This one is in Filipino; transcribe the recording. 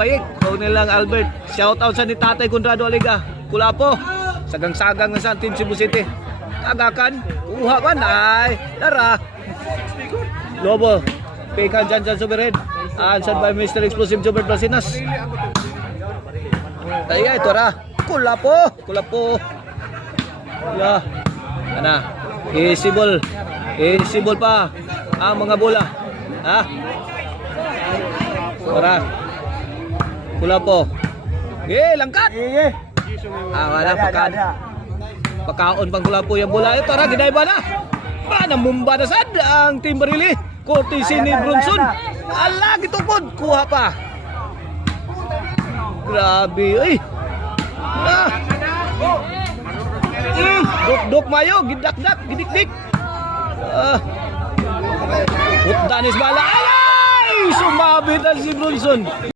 Bayik, o nilang Albert. Shout out sa ni Tatay Conrado Aliga. Kulapo. Sagang-sagang na sa Team Cebu City. Agakan. Uha ka na. Ay, tara. Lobo. Pekan dyan Superhead. Answered by Mr. Explosive Jobert Blasinas. Kaya ito ra. Kulapo. Kulapo. Ya. Ana. Isibol. Isibol pa. Ang mga bola. Ha? Tara. Kulapo. Langkat. Wala pagkaan. Pagkaon pang Kulapo yung bola. Ito ra, ginaiba na. Namumba na sad ang Team Barili. Courtesy ni Bronson. Ala, gitupod. Kuha pa. Grabe. Ay. Duk-duk mayo. Gidak-dak. Gidik-dik. Putdanis bala. Ay! Sumabit ang si Bronson.